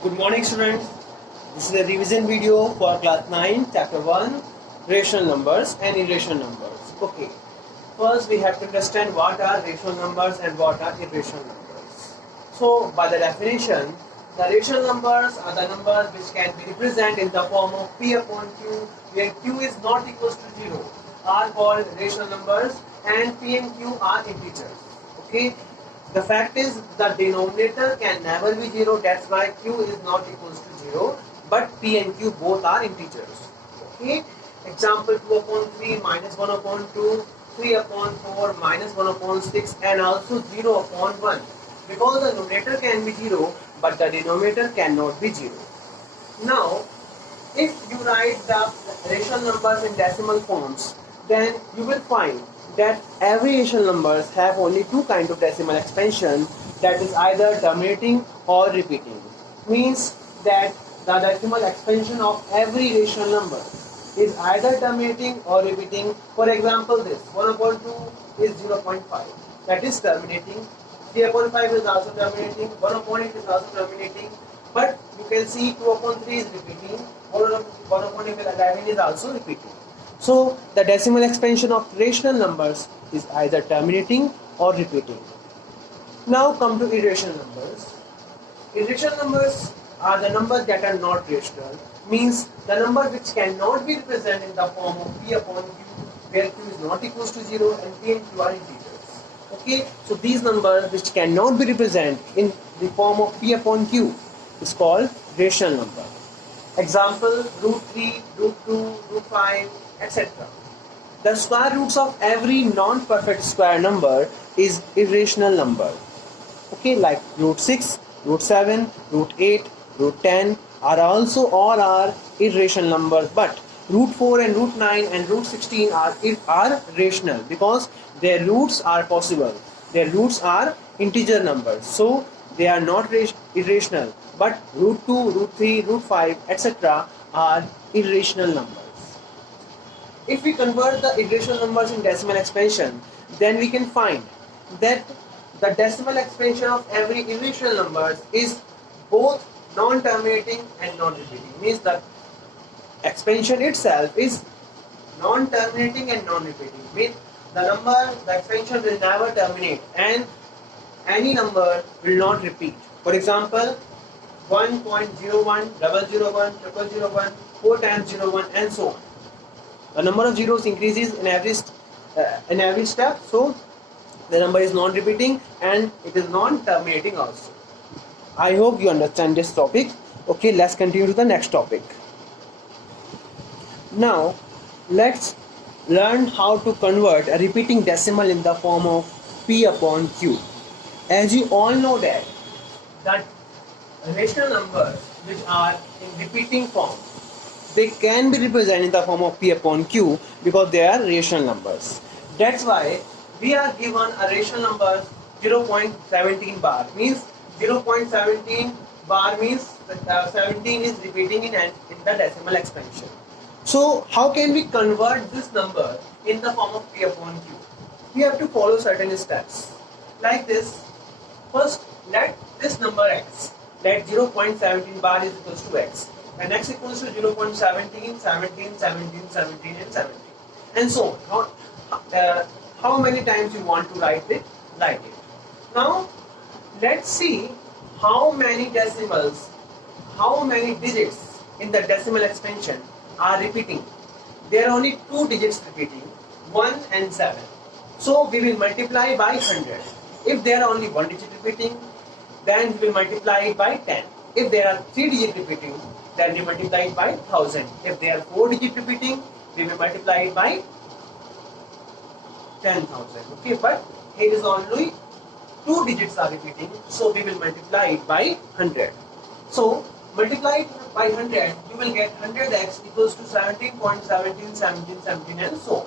Good morning, students. This is a revision video for class 9, chapter 1, rational numbers and irrational numbers. Okay, first we have to understand what are rational numbers and what are irrational numbers. So, by the definition, the rational numbers are the numbers which can be represented in the form of P upon Q, where Q is not equals to 0, are called rational numbers, and P and Q are integers. Okay. The fact is the denominator can never be 0, that's why Q is not equals to 0, but P and Q both are integers. Okay. Example 2 upon 3 minus 1 upon 2, 3 upon 4 minus 1 upon 6 and also 0 upon 1. Because the numerator can be 0, but the denominator cannot be 0. Now, if you write the rational numbers in decimal forms, then you will find that every rational numbers have only two kinds of decimal expansion, that is either terminating or repeating. Means that the decimal expansion of every rational number is either terminating or repeating. For example, this 1 upon 2 is 0.5, that is terminating. 3 upon 5 is also terminating, 1 upon 8 is also terminating, but you can see 2 upon 3 is repeating, 1 upon 11 is also repeating. So the decimal expansion of rational numbers is either terminating or repeating. Now come to irrational numbers. Irrational numbers are the numbers that are not rational, means the numbers which cannot be represented in the form of P upon Q, where Q is not equals to 0 and P and Q are integers. Okay, so these numbers which cannot be represented in the form of P upon Q is called rational number. Example, root 3, root 2, root 5, etc. The square roots of every non-perfect square number is irrational number. Okay, like root 6, root 7, root 8, root 10 are also all are irrational numbers, but root 4 and root 9 and root 16 are rational because their roots are possible. Their roots are integer numbers, so they are not irrational, but root 2, root 3, root 5, etc. are irrational numbers. If we convert the irrational numbers in decimal expansion, then we can find that the decimal expansion of every irrational number is both non-terminating and non-repeating. Means the expansion itself is non-terminating and non-repeating. Means the expansion will never terminate and any number will not repeat. For example, 1.01, 001, 0001, 4 times 01 and so on. The number of zeros increases in every step, so the number is non-repeating and it is non-terminating also. I hope you understand this topic. Okay, let's continue to the next topic. Now, let's learn how to convert a repeating decimal in the form of P upon Q. As you all know that rational numbers which are in repeating form, they can be represented in the form of P upon Q because they are rational numbers. That's why we are given a rational number 0.17 bar, means 0.17 bar means 17 is repeating in the decimal expansion. So how can we convert this number in the form of P upon Q? We have to follow certain steps. Like this, first let this number x, let 0.17 bar is equals to x. And x equals to 0.17, 17, 17, 17 and 17 and so on. How many times you want to write it? Now let's see how many decimals, how many digits in the decimal expansion are repeating. There are only two digits repeating, 1 and 7. So we will multiply by 100. If there are only one digit repeating, then we will multiply it by 10. If there are 3 digits repeating, then we multiply it by 1000. If there are 4 digits repeating, we will multiply it by 10,000. Okay, but here is only 2 digits are repeating, so we will multiply it by 100. So multiply it by 100, you will get 100x equals to 17.17, 17, 17 and so on.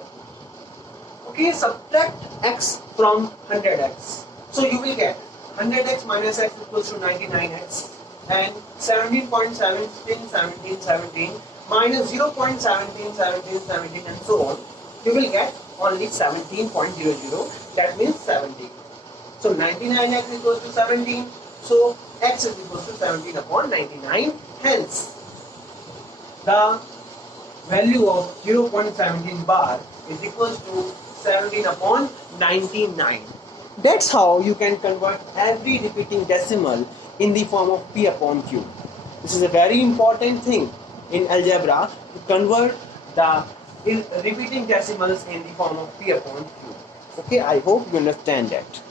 Okay, subtract x from 100x. So you will get 100x minus x equals to 99x. And 17.17, 17, 17 minus 0.17, 17, 17 and so on, you will get only 17.00, that means 70. So 99x equals to 17, so x is equal to 17 upon 99. Hence, the value of 0.17 bar is equal to 17 upon 99. That's how you can convert every repeating decimal in the form of p upon q. This is a very important thing in algebra, to convert the repeating decimals in the form of p upon q. Okay, I hope you understand that.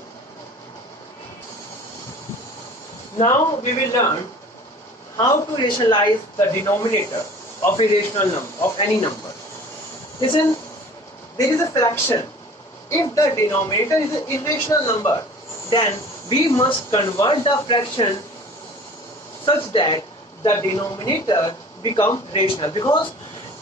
Now we will learn how to rationalize the denominator of a rational number, of any number. Listen, there is a fraction. If the denominator is an irrational number, then we must convert the fraction such that the denominator become rational, because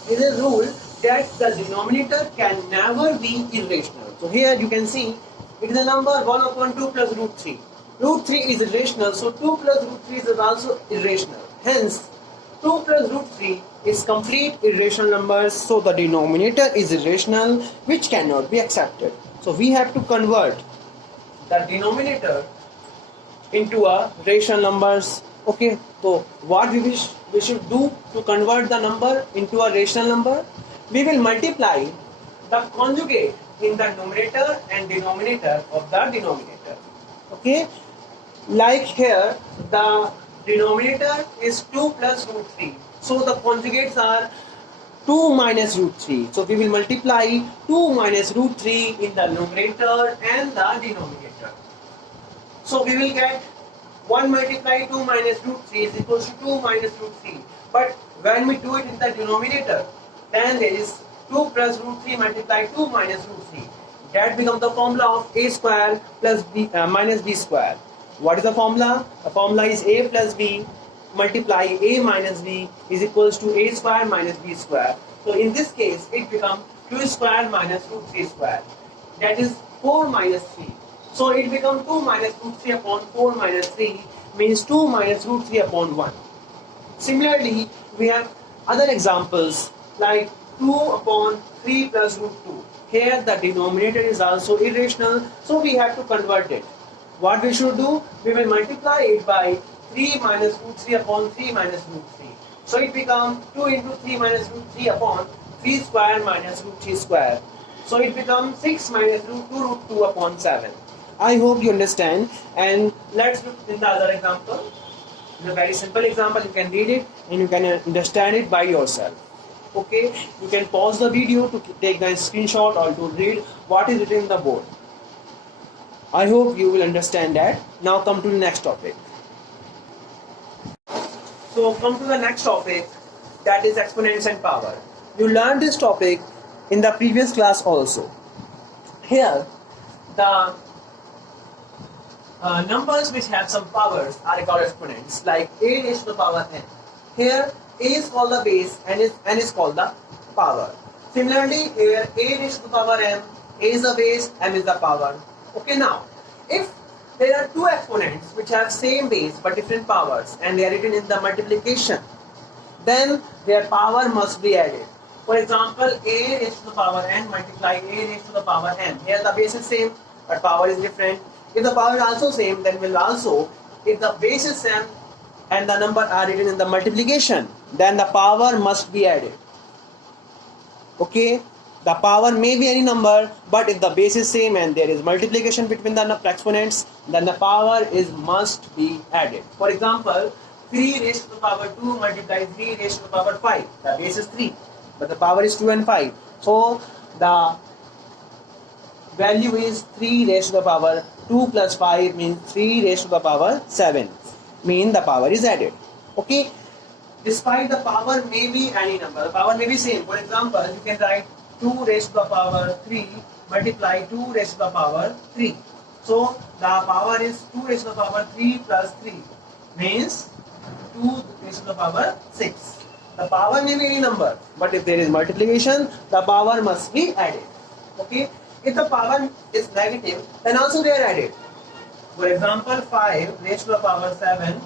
there is a rule that the denominator can never be irrational. So here you can see it is a number 1 upon 2 plus root 3. Root 3 is irrational, so 2 plus root 3 is also irrational. Hence, 2 plus root 3 is complete irrational numbers, so the denominator is irrational, which cannot be accepted. So we have to convert the denominator into a rational numbers. Okay, so what we should do to convert the number into a rational number? We will multiply the conjugate in the numerator and denominator of the denominator. Okay, like here the denominator is 2 plus root 3, so the conjugates are 2 minus root 3. So we will multiply 2 minus root 3 in the numerator and the denominator. So we will get 1 multiply 2 minus root 3 is equals to 2 minus root 3. But when we do it in the denominator, then there is 2 plus root 3 multiply 2 minus root 3. That becomes the formula of a square plus b minus b square. What is the formula? The formula is a plus b multiply a minus b is equals to a square minus b square. So in this case, it becomes 2 square minus root 3 square. That is 4 minus 3. So it becomes 2 minus root 3 upon 4 minus 3 means 2 minus root 3 upon 1. Similarly, we have other examples like 2 upon 3 plus root 2. Here the denominator is also irrational, so we have to convert it. What we should do? We will multiply it by 3 minus root 3 upon 3 minus root 3. So it becomes 2 into 3 minus root 3 upon 3 square minus root 3 square. So it becomes 6 minus root 2 upon 7. I hope you understand, and let's look in the other example. It's a very simple example, you can read it and you can understand it by yourself. Okay, you can pause the video to take the screenshot or to read what is written in the board. I hope you will understand that. Now come to the next topic. So come to the next topic, that is exponents and power. You learned this topic in the previous class also. Here the numbers which have some powers are called exponents, like a raised to the power n. Here a is called the base and n is called the power. Similarly here a raised to the power m, a is the base, m is the power. Okay, now if there are two exponents which have same base but different powers and they are written in the multiplication, then their power must be added. For example, a raised to the power n multiply a raised to the power m. Here the base is same but power is different. If the power is also same, then will also, if the base is same and the number are written in the multiplication, then the power must be added. Okay, the power may be any number, but if the base is same and there is multiplication between the exponents, then the power must be added. For example, 3 raised to the power 2 multiply 3 raised to the power 5. The base is 3, but the power is 2 and 5. So the value is 3 raised to the power 2 plus 5 means 3 raised to the power 7. Mean the power is added. Okay, despite the power may be any number, the power may be same. For example, you can write 2 raised to the power 3 multiply 2 raised to the power 3. So the power is 2 raised to the power 3 plus 3 means 2 raised to the power 6. The power may be any number, but if there is multiplication, the power must be added. Okay, if the power is negative, then also they are added. For example, 5 raised to the power 7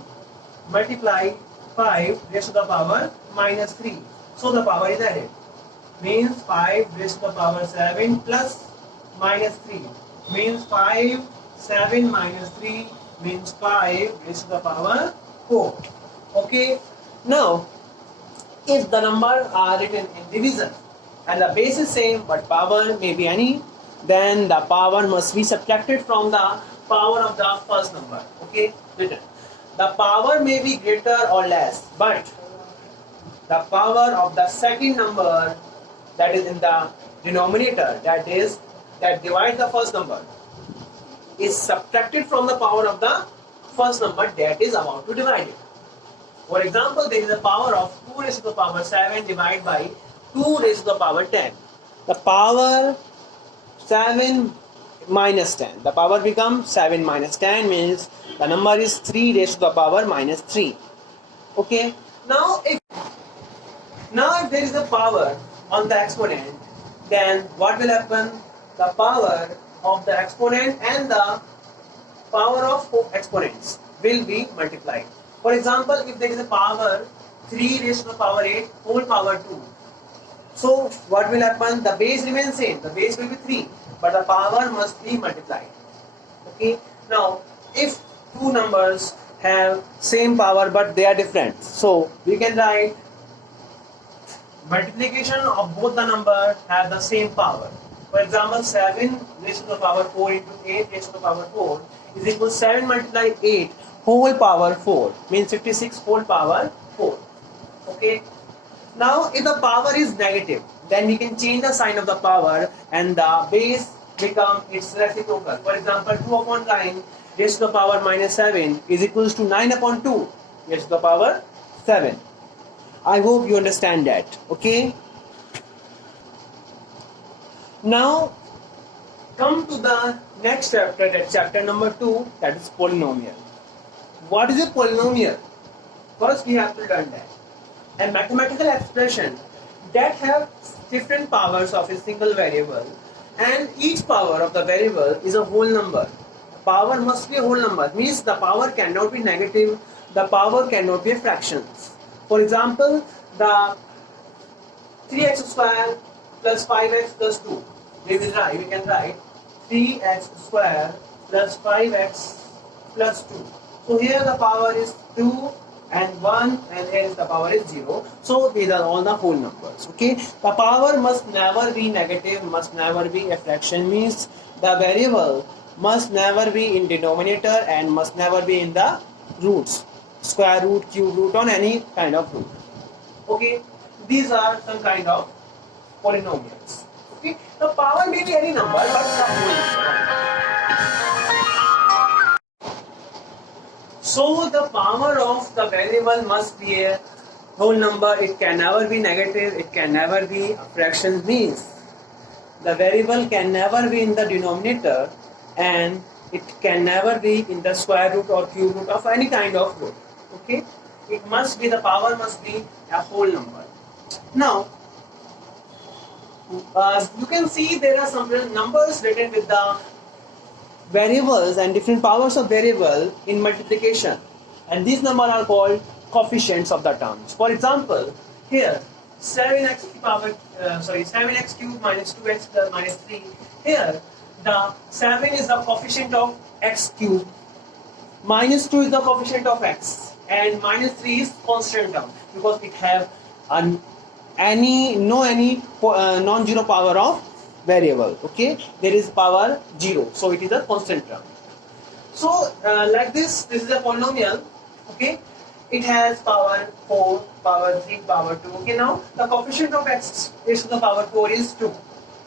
multiply 5 raised to the power minus 3. So the power is added. Means 5 raised to the power 7 plus minus 3. Means 5, 7 minus 3 means 5 raised to the power 4. Okay. Now, if the numbers are written in division and the base is same but power may be any, then the power must be subtracted from the power of the first number. Okay, written. The power may be greater or less, but the power of the second number that is in the denominator, that divides the first number, is subtracted from the power of the first number that is about to divide it. For example, there is a power of 2 raised to the power 7 divided by 2 raised to the power 10. The power 7 minus 10. The power becomes 7 minus 10 means the number is 3 raised to the power minus 3. Okay. Now if there is a power on the exponent, then what will happen? The power of the exponent and the power of exponents will be multiplied. For example, if there is a power 3 raised to the power 8 whole power 2. So what will happen? The base remains same. The base will be 3, but the power must be multiplied. Okay. Now, if two numbers have same power but they are different, so we can write multiplication of both the numbers have the same power. For example, 7 raised to the power 4 into 8 raised to the power 4 is equal to 7 multiplied 8 whole power 4 means 56 whole power 4. Okay. Now, if the power is negative, then we can change the sign of the power and the base become its reciprocal. For example, 2 upon 9 raised to the power minus 7 is equals to 9 upon 2 raised to the power 7. I hope you understand that. Okay. Now, come to the next chapter, that chapter number 2, that is polynomial. What is a polynomial? First, we have to learn that. A mathematical expression that have different powers of a single variable, and each power of the variable is a whole number. Power must be a whole number, means the power cannot be negative, the power cannot be fractions. For example, the 3x square plus 5x plus 2. We can write 3x square plus 5x plus 2. So here the power is 2 and 1, and here the power is 0. So these are all the whole numbers. Okay. The power must never be negative, must never be a fraction, means the variable must never be in denominator and must never be in the roots, square root, cube root, or any kind of root. Okay. These are some kind of polynomials. Okay. The power may be any number, but the whole number. So the power of the variable must be a whole number. It can never be negative. It can never be a fraction, means the variable can never be in the denominator and it can never be in the square root or cube root of any kind of root. Okay. It must be, the power must be a whole number. Now, you can see there are some numbers written with the variables and different powers of variable in multiplication, and these numbers are called coefficients of the terms. For example, here 7x cubed minus 2x plus minus 3. Here the 7 is the coefficient of x cubed, minus 2 is the coefficient of x, and minus 3 is constant term because it have any non-zero power of variable. Okay, there is power 0, so it is a constant term. So like this is a polynomial. Okay, it has power 4, power 3, power 2. Okay, now the coefficient of x is to the power 4 is 2.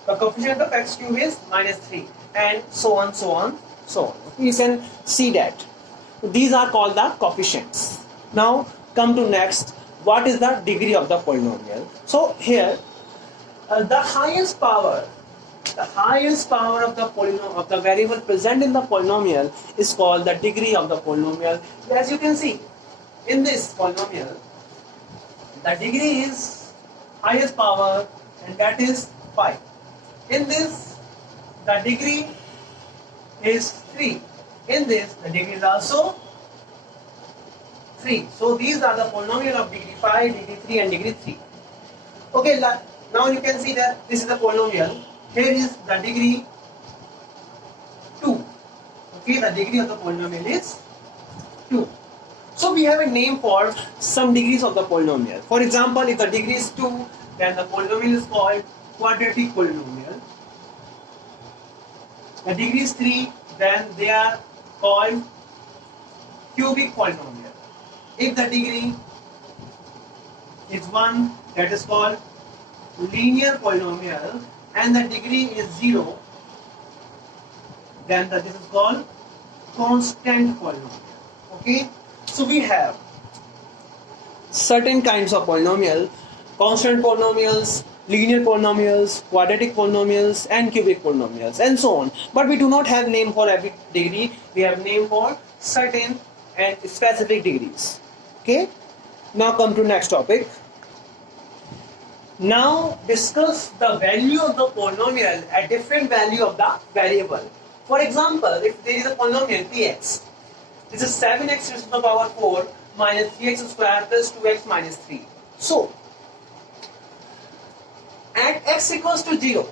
The coefficient of x cube is minus 3, and so on, so on, so on. You can see that these are called the coefficients. Now come to next. What is the degree of the polynomial? So here the highest power of the polynomial of the variable present in the polynomial is called the degree of the polynomial. As you can see in this polynomial, the degree is highest power, and that is 5. In this, the degree is 3. In this, the degree is also 3. So these are the polynomial of degree 5, degree 3, and degree 3. Okay, now you can see that this is the polynomial. Here is the degree 2. Okay, the degree of the polynomial is 2. So we have a name for some degrees of the polynomial. For example, if the degree is 2, then the polynomial is called quadratic polynomial. The degree is 3, then they are called cubic polynomial. If the degree is 1, that is called linear polynomial, and the degree is 0, then this is called constant polynomial. Okay, so we have certain kinds of polynomial: constant polynomials, linear polynomials, quadratic polynomials, and cubic polynomials, and so on. But we do not have name for every degree. We have name for certain and specific degrees. Okay, now come to next topic. Now discuss the value of the polynomial at different value of the variable. For example, if there is a polynomial px, this is 7x raised to the power 4 minus 3x square plus 2x minus 3. So, at x equals to 0,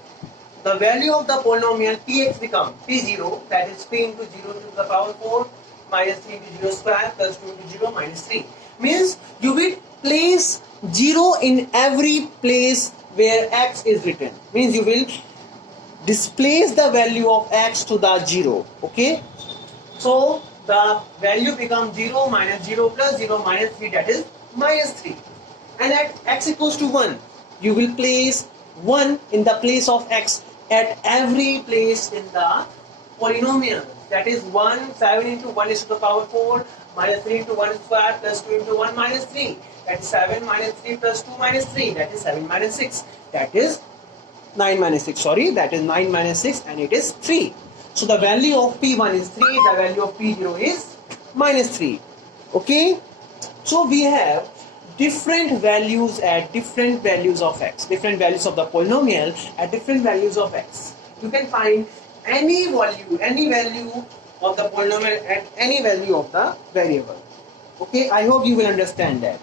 the value of the polynomial px becomes p0, that is p into 0 to the power 4 minus 3 into 0 square plus 2 into 0 minus 3. Means you will place 0 in every place where x is written. Means you will displace the value of x to the 0. Okay, so the value becomes 0 minus 0 plus 0 minus 3, that is minus 3. And at x equals to 1, you will place 1 in the place of x at every place in the polynomial. That is 1, 7 into 1 is to the power 4 minus 3 into 1 square plus 2 into 1 minus 3. That is 7 minus 3 plus 2 minus 3. That is 7 minus 6. That is 9 minus 6. Sorry, that is 9 minus 6, and it is 3. So the value of P1 is 3, the value of P0 is minus 3. Okay, so we have different values at different values of x, different values of the polynomial at different values of x. You can find any value of the polynomial at any value of the variable. Okay, I hope you will understand that.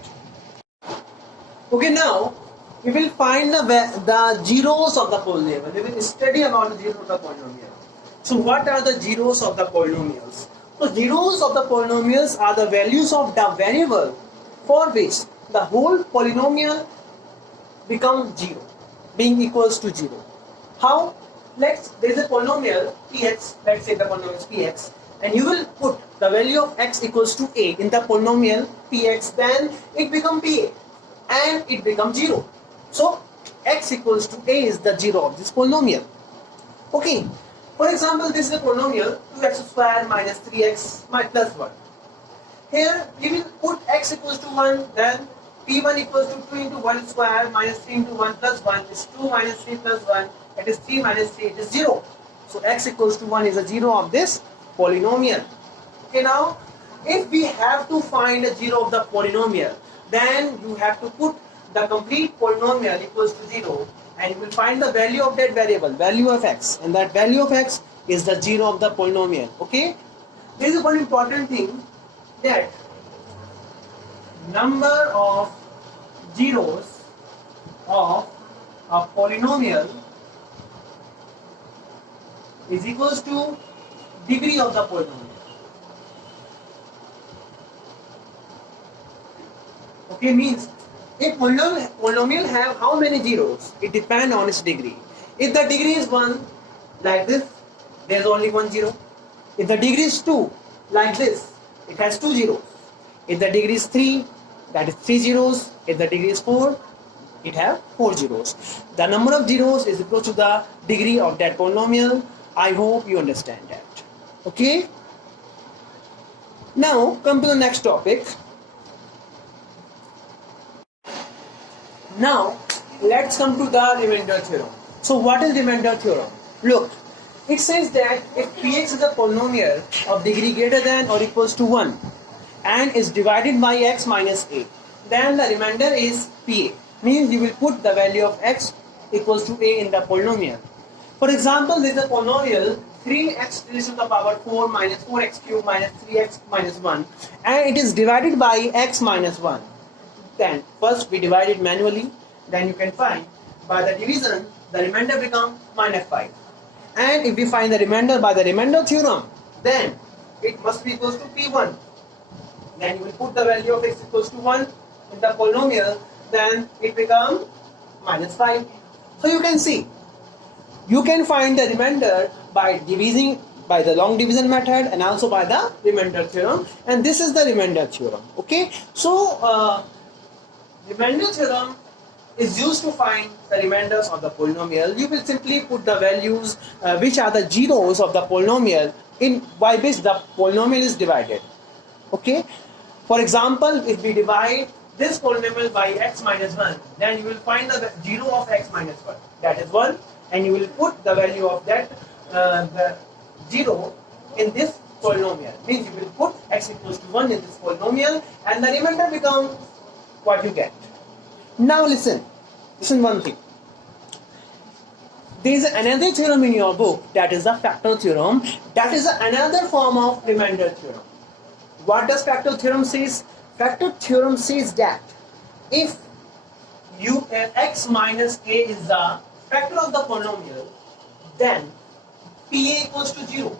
Okay, now we will find the zeros of the polynomial. We will study about the zeros of the polynomial. So what are the zeros of the polynomials? So zeros of the polynomials are the values of the variable for which the whole polynomial becomes 0, being equals to 0. How? There is a polynomial px, let's say the polynomial is px, and you will put the value of x equals to a in the polynomial px, then it becomes pa and it becomes 0. So x equals to a is the 0 of this polynomial. Okay, for example, this is a polynomial 2x square minus 3x plus 1. Here we will put x equals to 1, then p1 equals to 2 into 1 square minus 3 into 1 plus 1 is 2 minus 3 plus 1, that is 3 minus 3, it is 0. So x equals to 1 is a 0 of this polynomial. Okay, now if we have to find a 0 of the polynomial, then you have to put the complete polynomial equals to 0, and you will find the value of that variable, value of x, and that value of x is the 0 of the polynomial. Okay, there is one important thing, that number of zeros of a polynomial is equals to degree of the polynomial. Okay, means if polynomial have how many zeros, it depends on its degree. If the degree is 1, like this, there is only 1 0. If the degree is 2, like this, it has 2 zeros. If the degree is 3, that is 3 zeros. If the degree is 4, it has 4 zeros. The number of zeros is equal to the degree of that polynomial. I hope you understand that. Okay, now come to the next topic. Now let's come to the remainder theorem. So what is remainder theorem? Look, it says that if px is a polynomial of degree greater than or equals to 1 and is divided by x minus a, then the remainder is pa. Means you will put the value of x equals to a in the polynomial. For example, there is a polynomial 3x raised to the power 4 minus 4x cubed minus 3x minus 1, and it is divided by x minus 1. Then first we divide it manually, then you can find by the division the remainder becomes minus 5. And if we find the remainder by the remainder theorem, then it must be equals to p1. then you will put the value of x equals to 1 in the polynomial, then it becomes minus 5. So you can see, you can find the remainder by dividing by the long division method and also by the remainder theorem, and this is the remainder theorem. Okay, so remainder theorem is used to find the remainders of the polynomial. You will simply put the values which are the zeros of the polynomial in by which the polynomial is divided. Okay, for example, if we divide this polynomial by x minus 1, then you will find the zero of x minus 1, that is 1, and you will put the value of that the 0 in this polynomial. Means you will put x equals to 1 in this polynomial, and the remainder becomes what you get. Now listen one thing. There is another theorem in your book, that is the factor theorem. That is another form of remainder theorem. What does factor theorem says? Factor theorem says that if x minus a is the factor of the polynomial, then PA equals to 0.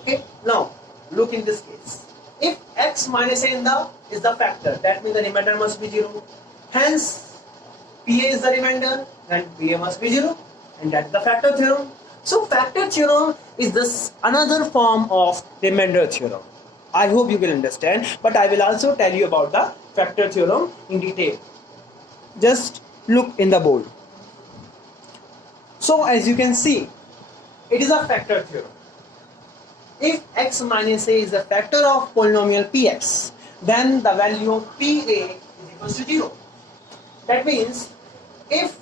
Okay, now look in this case. If x minus a is the factor, that means the remainder must be 0. Hence, PA is the remainder, then PA must be 0, and that's the factor theorem. So factor theorem is this another form of remainder theorem. I hope you will understand, but I will also tell you about the factor theorem in detail. Just look in the board. So as you can see, it is a factor theorem. If x minus a is a factor of polynomial px, then the value of PA is equal to 0. That means, if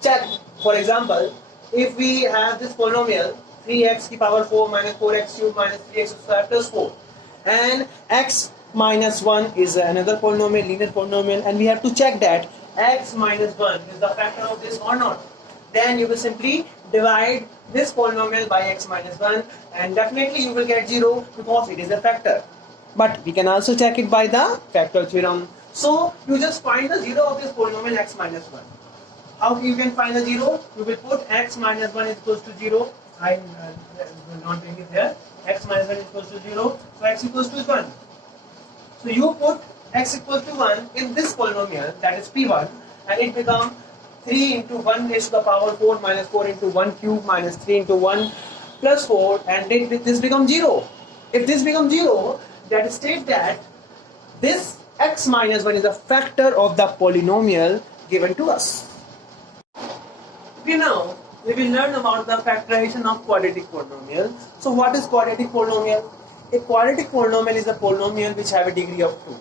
check, for example, if we have this polynomial 3x to the power 4 minus 4x cubed minus 3x squared plus 4, and x minus 1 is another polynomial, linear polynomial, and we have to check that x minus 1 is the factor of this or not, then you will simply divide this polynomial by x minus 1, and definitely you will get 0 because it is a factor. But we can also check it by the factor theorem. So you just find the 0 of this polynomial x minus 1. How you can find the 0? You will put x minus 1 is equals to 0. I will not bring it here. X minus 1 is equals to 0. So x equals to 1. So you put x equals to 1 in this polynomial, that is P1, and it becomes 3 into 1 raised to the power 4 minus 4 into 1 cube minus 3 into 1 plus 4, and this becomes 0. If this becomes 0, that states that this x minus 1 is a factor of the polynomial given to us. Okay, now we will learn about the factorization of quadratic polynomial. So what is quadratic polynomial? A quadratic polynomial is a polynomial which have a degree of 2.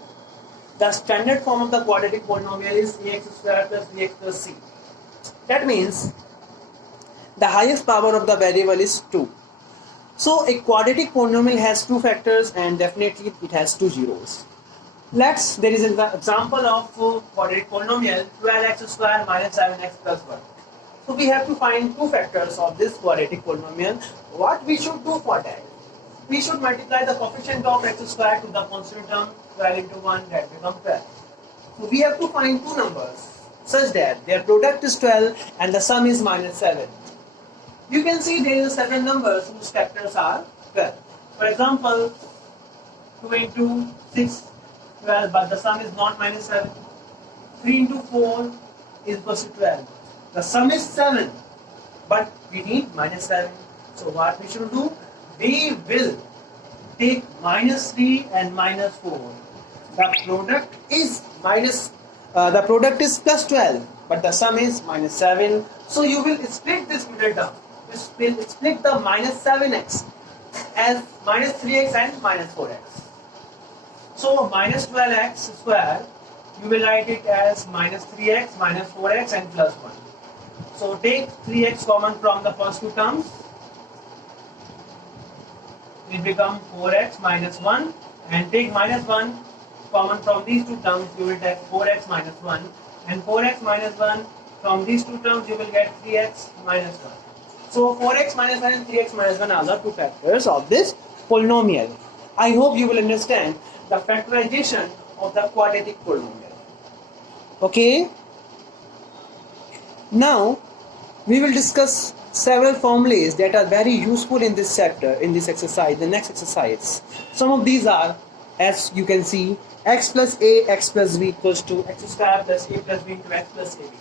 The standard form of the quadratic polynomial is ax squared plus bx plus c. That means the highest power of the variable is 2. So a quadratic polynomial has 2 factors, and definitely it has 2 zeros. There is an example of quadratic polynomial 12x squared minus 7x plus 1. So we have to find 2 factors of this quadratic polynomial. What we should do for that? We should multiply the coefficient of x squared to the constant term, 12 into 1, that becomes 12. So we have to find 2 numbers such that their product is 12 and the sum is minus 7. You can see there is 7 numbers whose factors are 12. For example, 2 into 6, 12, but the sum is not minus 7. 3 into 4 is equals to 12. The sum is 7, but we need minus 7. So what we should do? We will take minus 3 and minus 4. The product is plus 12, but the sum is minus 7. So you will split this product up. You will split the minus 7x as minus 3x and minus 4x. So minus 12x square, you will write it as minus 3x, minus 4x and plus 1. So take 3x common from the first 2 terms. It becomes 4x minus 1, and take minus 1 common from these 2 terms, you will take 4x minus 1, and 4x minus 1 from these 2 terms you will get 3x minus 1. So 4x minus 1 and 3x minus 1 are the 2 factors of this polynomial. I hope you will understand the factorization of the quadratic polynomial. Okay. Now we will discuss several formulas that are very useful in this chapter, in this exercise, the next exercise. Some of these are as you can see, x plus a, x plus b equals to x square plus a plus b into x plus ab.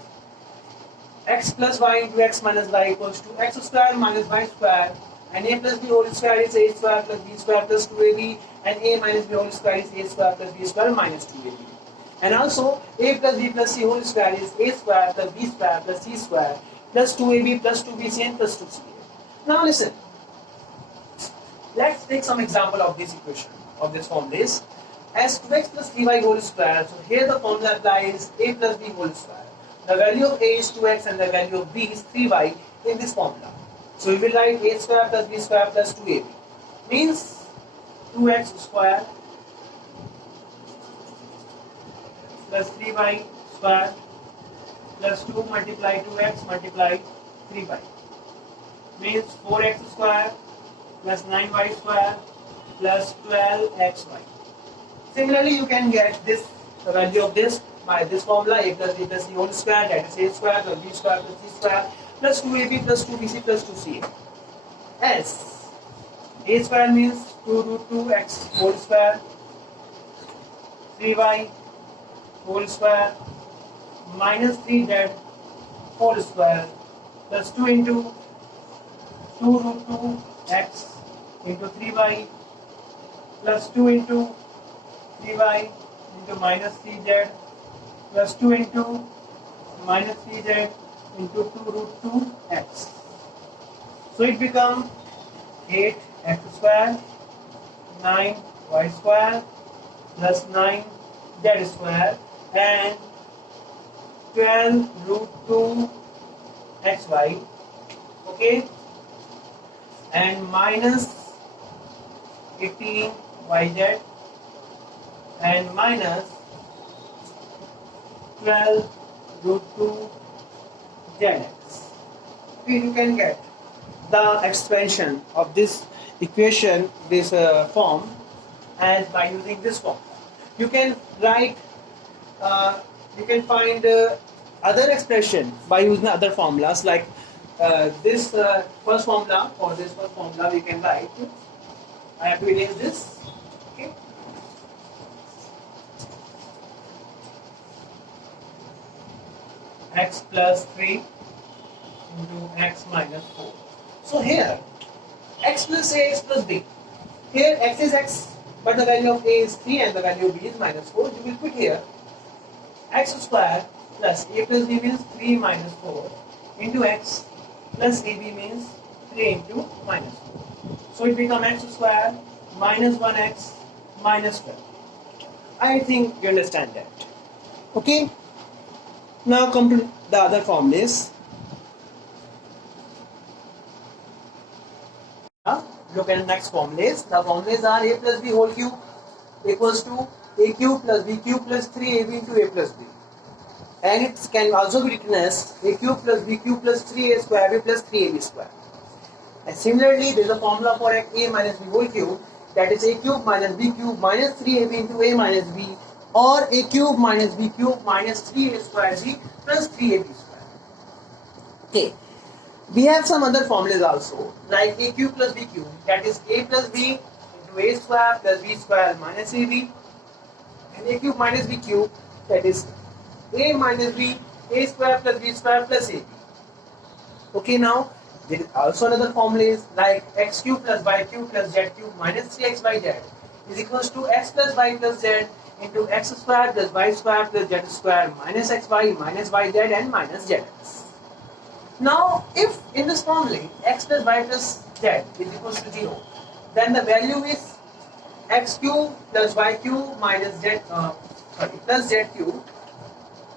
X plus y into x minus y equals to x square minus y square, and a plus b whole square is a square plus b square plus 2ab, and a minus b whole square is a square plus b square minus 2ab. And also a plus b plus c whole square is a square plus b square plus c square plus 2ab plus 2bc and plus 2ca. Now listen, let's take some example of this equation of this formula as 2x plus 3y whole square. So here the formula applies a plus b whole square. The value of a is 2x and the value of b is 3y in this formula. So we will write a square plus b square plus 2ab means 2x square plus 3y square plus 2 multiply 2x multiply 3y means 4x square plus 9y square plus 12xy. Similarly, you can get this the value of this by this formula a plus b plus c whole square, that is a square plus b square plus c square plus 2ab plus 2bc plus 2ca. As a square means 2 root 2x whole square, 3y whole square minus 3z whole square plus 2 into 2 root 2x into 3y plus 2 into 3y into minus 3z plus 2 into minus 3z into 2 root 2x. So it becomes 8x square 9y square plus 9z square and 12 root 2 xy, okay, and minus 18 yz and minus 12 root 2 zx. Okay, you can get the expansion of this equation, this form, as by using this form. You can write, you can find other expression by using other formulas like this first formula. For this first formula we can write, I have to erase this, okay. X plus 3 into x minus 4. So here x plus a, x plus b. Here x is x, but the value of a is 3 and the value of b is minus 4. You will put here x square plus a plus b means 3 minus 4 into x plus ab means 3 into minus 4. So it becomes x square minus 1x minus 12. I think you understand that. Okay. Now come to the other formulas. Look at the next formulas. The formulas are a plus b whole cube equals to a cube plus b cube plus 3ab into a plus b. And it can also be written as a cube plus b cube plus 3a square b plus 3ab square. And similarly, there is a formula for a minus b whole cube, that is a cube minus b cube minus 3ab into a minus b, or a cube minus b cube minus 3a square b plus 3ab square. Okay. We have some other formulas also, like a cube plus b cube, that is a plus b into a square plus b square minus ab, and a cube minus b cube, that is a minus b, a square plus b square plus ab. Okay, now there is also another formulas like x cube plus y cube plus z cube minus 3xyz is equals to x plus y plus z into x square plus y square plus z square minus xy minus yz and minus zx. Now, if in this formula x plus y plus z is equals to 0, then the value is x cube plus y cube minus z plus z cube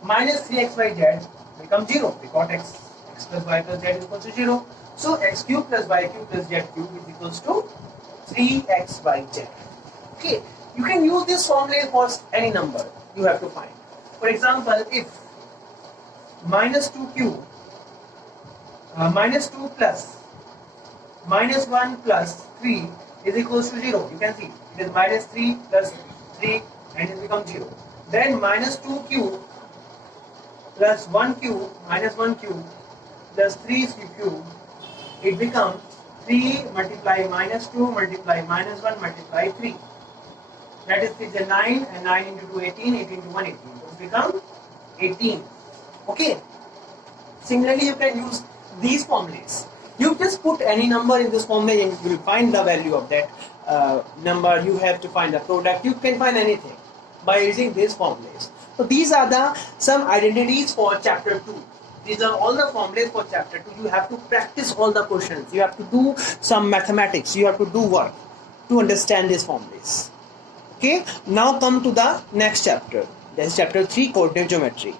minus 3xyz becomes 0 because x plus y plus z is equals to 0. So x cube plus y cube plus z cube is equals to 3xyz. Okay, you can use this formula for any number you have to find. For example, if minus 2 cube minus 2 plus minus 1 plus 3 is equals to 0. You can see it is minus 3 plus 3 and it becomes 0. Then minus 2 cube plus 1 cube minus 1 cube plus 3 cube, it becomes 3 multiply minus 2 multiply minus 1 multiply 3. That is 3 is 9, and 9 into 2 18, 18 into 1 18. So it become 18. Okay. Similarly, you can use these formulas. You just put any number in this formula and you will find the value of that number. You have to find the product. You can find anything by using these formulas. So these are the some identities for chapter 2. These are all the formulas for chapter 2. You have to practice all the questions. You have to do some mathematics. You have to do work to understand these formulas. Okay. Now come to the next chapter. That is chapter 3, coordinate geometry.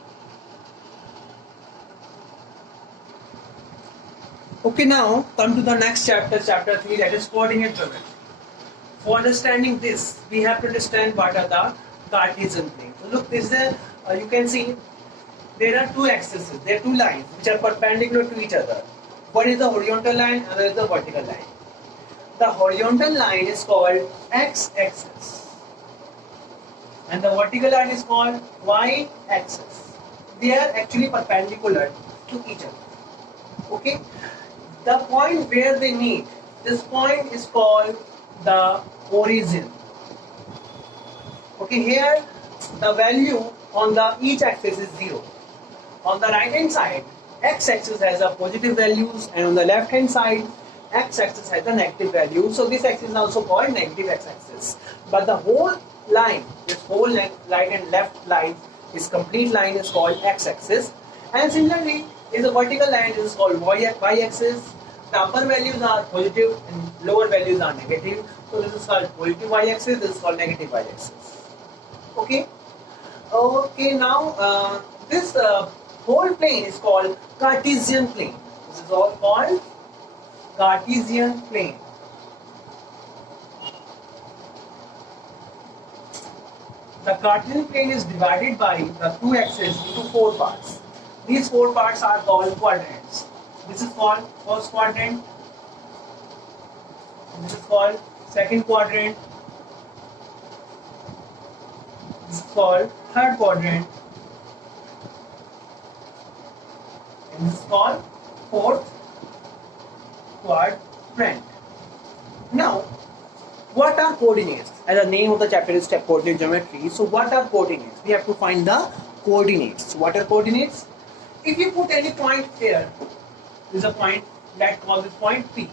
Okay, now come to the next chapter, chapter 3, that is coordinate geometry. For understanding this, we have to understand what are the Cartesian planes. So look, this is you can see there are two axes, there are two lines which are perpendicular to each other. One is the horizontal line, another is the vertical line. The horizontal line is called x-axis and the vertical line is called y-axis. They are actually perpendicular to each other. Okay. The point where they meet, this point is called the origin. Okay, here the value on the each axis is 0. On the right hand side, x-axis has a positive values, and on the left hand side, x-axis has a negative value. So this axis is also called negative x-axis. But the whole line, this whole right and left line, this complete line is called x-axis. And similarly, is a vertical line is called y-axis. The upper values are positive and lower values are negative. So this is called positive y-axis, this is called negative y-axis. Okay. Okay, now this whole plane is called Cartesian plane. This is all called Cartesian plane. The Cartesian plane is divided by the two axes into 4 parts. These 4 parts are called quadrants. This is called first quadrant. This is called second quadrant. This is called third quadrant. And this is called fourth quadrant. Now, what are coordinates? As the name of the chapter is coordinate geometry. So what are coordinates? We have to find the coordinates. What are coordinates? If you put any point here, there is a point, that call this point P.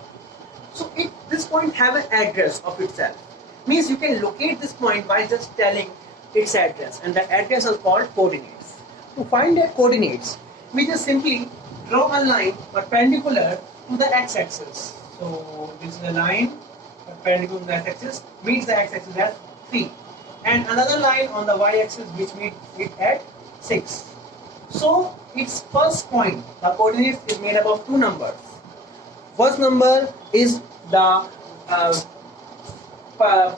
So if this point have an address of itself, means you can locate this point by just telling its address, and the address is called coordinates. To find their coordinates, we just simply draw a line perpendicular to the x-axis. So this is a line perpendicular to the x-axis, meets the x-axis at 3, and another line on the y-axis which meets it at 6. So its first point, the coordinates is made up of 2 numbers. First number is the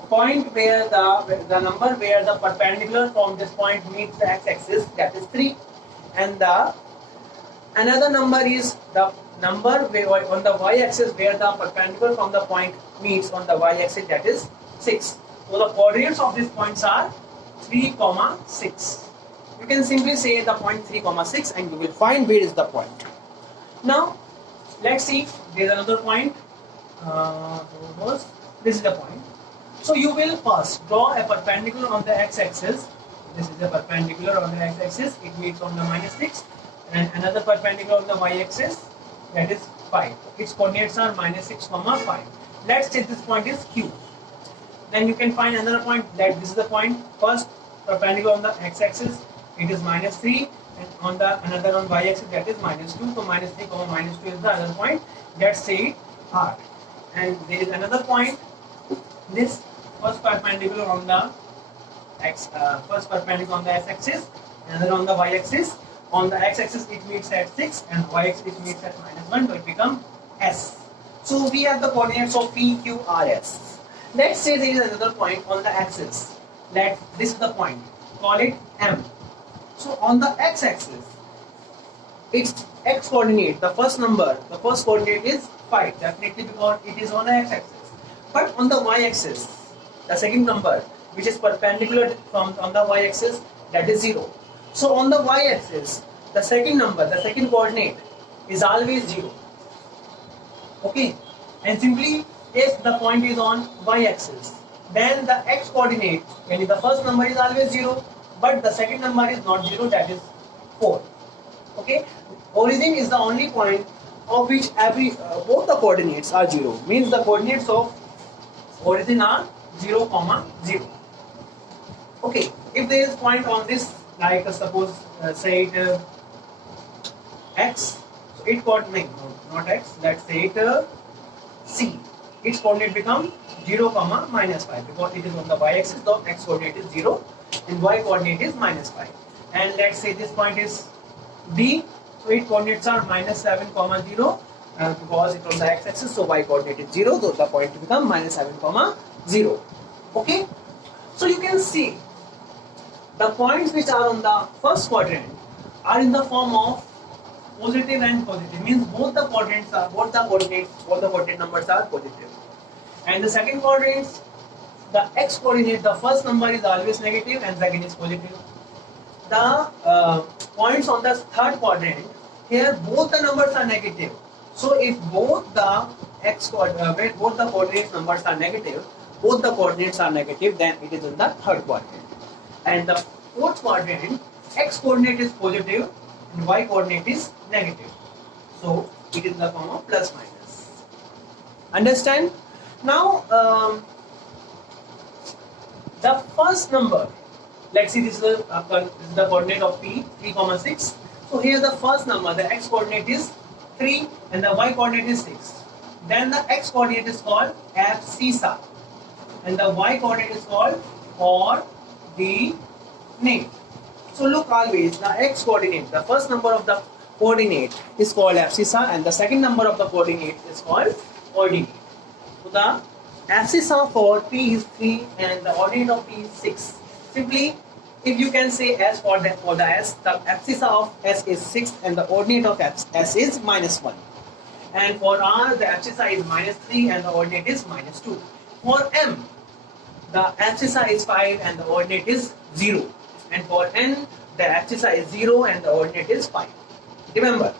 point where the number where the perpendicular from this point meets the x-axis, that is 3, and the another number is the number where on the y-axis where the perpendicular from the point meets on the y-axis, that is 6. So the coordinates of these points are 3, 6. You can simply say the point 3, 6 and you will find where is the point. Now let's see, there is another point. This is the point. So you will first draw a perpendicular on the x-axis. This is the perpendicular on the x-axis, it meets on the -6, and another perpendicular on the y-axis, that is 5. Its coordinates are -6, 5. Let's say this point is Q. Then you can find another point, that this is the point. First perpendicular on the x-axis, it is -3, and on the another on y-axis, that is -2. So -3, -2 is the other point. Let's say R. And there is another point. This first perpendicular on the x-axis, another on the y-axis. On the x-axis it meets at 6, and y-axis it meets at -1, so it becomes S. So we have the coordinates of P, Q, R, S. Let's say there is another point on the axis. This is the point. Call it M. So on the x-axis, its x coordinate, the first coordinate is 5, definitely because it is on the x-axis. But on the y-axis, the second number, which is perpendicular from on the y-axis, that is 0. So on the y-axis, the second number, the second coordinate is always 0. Okay, and simply if the point is on y-axis, then the x coordinate, yani the first number is always 0, but the second number is not 0, that is 4. Okay, origin is the only point of which both the coordinates are 0, means the coordinates of origin are 0, 0. Okay, if there is point on this, like suppose say it x, so it coordinate, not x, let's say it c, its coordinate become 0, minus 5, because it is on the y-axis, the x coordinate is 0 and y coordinate is minus 5. And let's say this point is d, so its coordinates are minus 7, 0, because it is on the x-axis, so y coordinate is 0, so the point will become minus 7, 0. Okay, so you can see the points which are on the first quadrant are in the form of positive and positive, means both the coordinate numbers are positive. And the second coordinates, the x coordinate, the first number is always negative and second is positive. The points on the third quadrant, here both the numbers are negative. So if both the both the coordinate numbers are negative, both the coordinates are negative, then it is in the third quadrant. And the fourth quadrant, x coordinate is positive and y coordinate is negative. So it is the form of plus minus. Understand? Now the first number, let's see, this is the coordinate of p, 3, 6. So here the first number, the x coordinate is 3 and the y coordinate is 6. Then the x coordinate is called abscissa and the y coordinate is called coordinate. So look, always the x coordinate, the first number of the coordinate is called abscissa and the second number of the coordinate is called ordinate. So the abscissa for p is 3 and the ordinate of p is 6. Simply, if you can say as for the s, the abscissa of s is 6 and the ordinate of s is minus 1. And for r, the abscissa is minus 3 and the ordinate is minus 2. For m, the abscissa is 5 and the ordinate is 0. And for n, the abscissa is 0 and the ordinate is 5. Remember,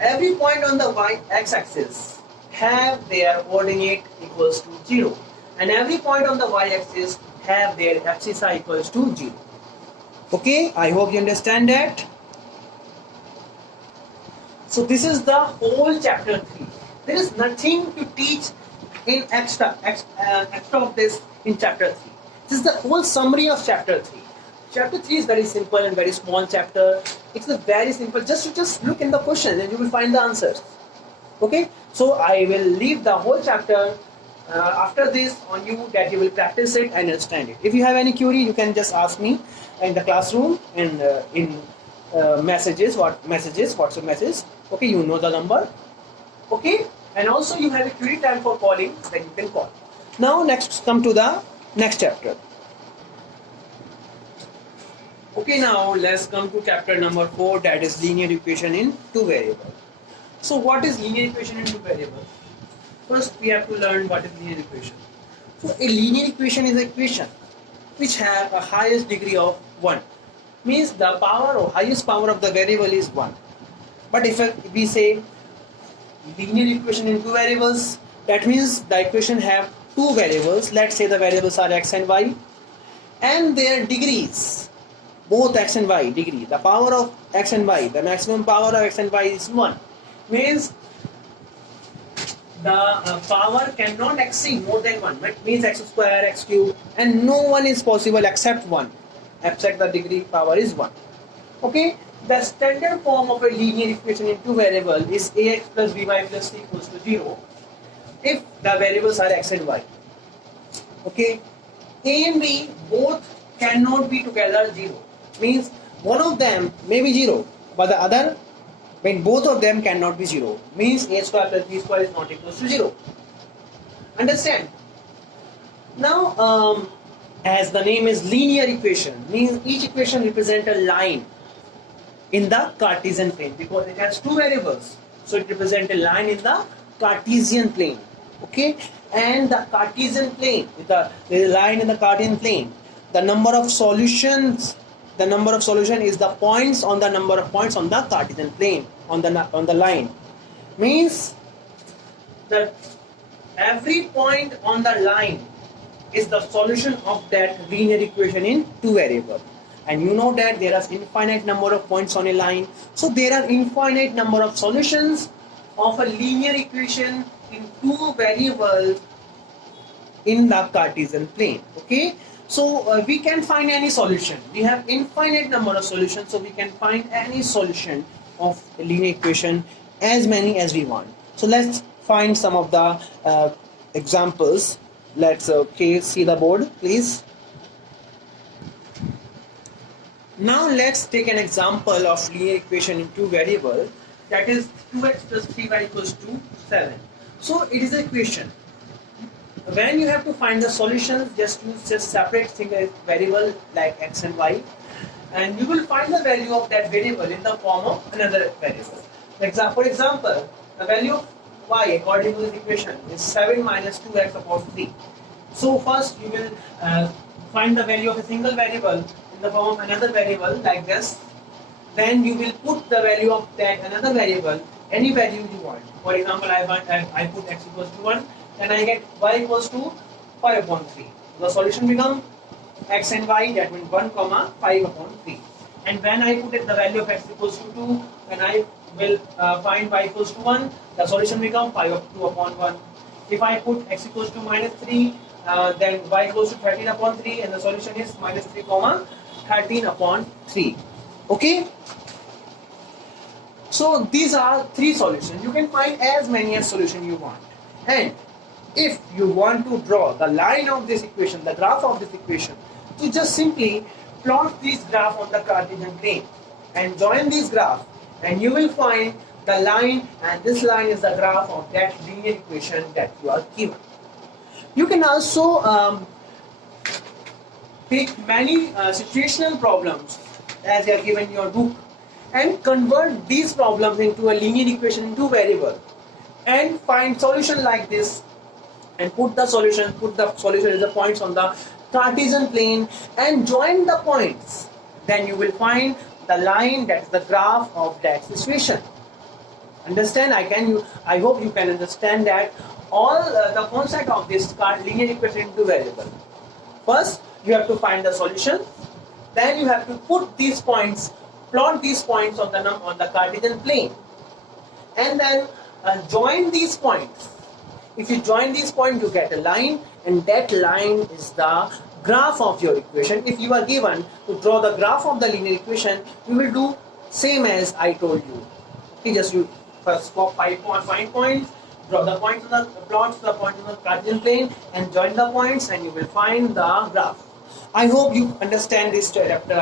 every point on the x-axis have their ordinate equals to 0 and every point on the y-axis have their abscissa equals to 0. Okay, I hope you understand that. So this is the whole chapter 3. There is nothing to teach in extra of this in chapter 3. This is the whole summary of chapter 3. Chapter 3 is very simple and very small chapter. It's a very simple, just look in the question and you will find the answers. Okay, so I will leave the whole chapter after this on you, that you will practice it and understand it. If you have any query, you can just ask me in the classroom and in messages, WhatsApp message. Okay, you know the number. Okay, and also you have a query time for calling, then you can call. Now next, come to the next chapter. Okay, now let's come to chapter number 4, that is linear equation in two variables. So what is linear equation in two variables? First we have to learn what is linear equation. So a linear equation is an equation which have a highest degree of 1. Means the power or highest power of the variable is 1. But if we say linear equation in two variables, that means the equation have two variables. Let's say the variables are x and y and their degrees, both x and y degree. The power of x and y, the maximum power of x and y is 1. Means the power cannot exceed more than 1. It means x square, x cube, and no one is possible except 1. Except the degree power is 1. Okay, the standard form of a linear equation in two variables is ax plus by plus c equals to 0 if the variables are x and y. Okay, a and b both cannot be together 0. Means one of them may be 0, but the other, when both of them cannot be 0, means a square plus b square is not equals to 0. Understand? Now, as the name is linear equation, means each equation represents a line in the Cartesian plane because it has two variables. So it represents a line in the Cartesian plane. Okay, and the Cartesian plane, there is a line in the Cartesian plane. The number of solutions, is the points on the number of points on the Cartesian plane on the line. Means that every point on the line is the solution of that linear equation in two variables. And you know that there are infinite number of points on a line. So there are infinite number of solutions of a linear equation in two variables in the Cartesian plane. Okay, so we can find any solution. We have infinite number of solutions, so we can find any solution of a linear equation, as many as we want. So let's find some of the examples. Let's see the board, please. Now let's take an example of linear equation in two variables, that is 2x plus 3y equals to 7. So it is an equation. When you have to find the solutions, just separate single variable like x and y, and you will find the value of that variable in the form of another variable. For example, the value of y according to this equation is 7 minus 2x upon 3. So first you will find the value of a single variable in the form of another variable like this. Then you will put the value of that another variable, any value you want. For example, I put x equals to 1, then I get y equals to 5 upon 3. The solution becomes x and y, that means 1 comma 5 upon 3. And when I put it the value of x equals to 2, then I will find y equals to 1, the solution becomes 2 upon 1. If I put x equals to minus 3, then y equals to 13 upon 3, and the solution is minus 3 comma 13 upon 3. Okay, so these are three solutions. You can find as many as solution you want. And if you want to draw the line of this equation, the graph of this equation, you just simply plot this graph on the Cartesian plane and join this graph, and you will find the line, and this line is the graph of that linear equation that you are given. You can also take many situational problems as you are given in your book and convert these problems into a linear equation in two variables and find solution like this, and put the solution as the points on the Cartesian plane and join the points. Then you will find the line, that is the graph of that situation. Understand? I hope you can understand that all the concept of this linear equation in two variables. First, you have to find the solution. Then you have to put these points, plot these points on the Cartesian plane, and then join these points. If you join these points, you get a line, and that line is the graph of your equation. If you are given to draw the graph of the linear equation, you will do same as I told you. Okay, just you first find points, draw the points on the plots the points on the Cartesian plane, and join the points, and you will find the graph. I hope you understand this chapter.